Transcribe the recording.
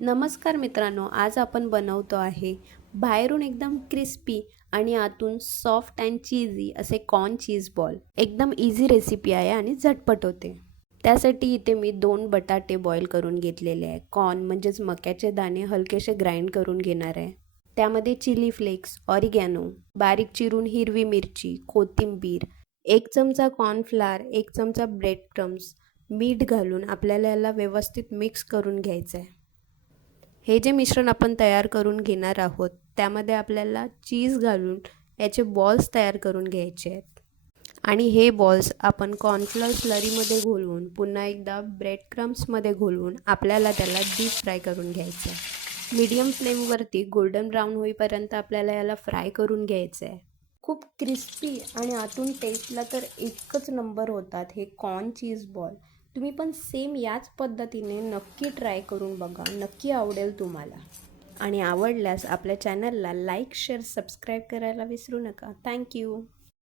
नमस्कार मित्रांनो, आज आपण बनवतो आहे बाहेरून एकदम क्रिस्पी आणि आतून सॉफ्ट अँड चीजी असे कॉर्न चीज बॉल. एकदम इझी रेसिपी आहे आणि झटपट होते. त्यासाठी इथे मी 2 बटाटे बॉईल करून घेतलेले आहे. कॉर्न म्हणजेच मक्याचे दाणे हलकेसे ग्राइंड करून घेणार आहे. त्यामध्ये चिली फ्लेक्स, ऑरिगॅनो, बारीक चिरून हिरवी मिरची, कोथिंबीर, 1 चमचा कॉर्नफ्लोअर, 1 चमचा ब्रेड क्रम्स, मीठ घालून आपल्याला याला व्यवस्थित मिक्स करून घ्यायचं आहे. हे जे मिश्रण आपण तयार करून घेणार आहोत त्यामध्ये आपल्याला चीज घालून याचे बॉल्स तयार करून घ्यायचे आहेत आणि हे बॉल्स आपण कॉर्नफ्लोअर स्लरीमध्ये घोलवून पुन्हा एकदा ब्रेड क्रम्समध्ये घोलवून आपल्याला त्याला डीप फ्राय करून घ्यायचं आहे. मीडियम फ्लेमवरती गोल्डन ब्राऊन होईपर्यंत आपल्याला याला फ्राय करून घ्यायचं आहे. खूप क्रिस्पी आणि आतून टेस्टला तर एकच नंबर होतात हे कॉर्न चीज बॉल. तुम्ही पण सेम याच पद्धतीने नक्की ट्राय करून बघा, नक्की आवडेल तुम्हाला. आणि आवडल्यास आपल्या चॅनलला लाईक, शेअर, सबस्क्राईब करायला विसरू नका. थँक्यू.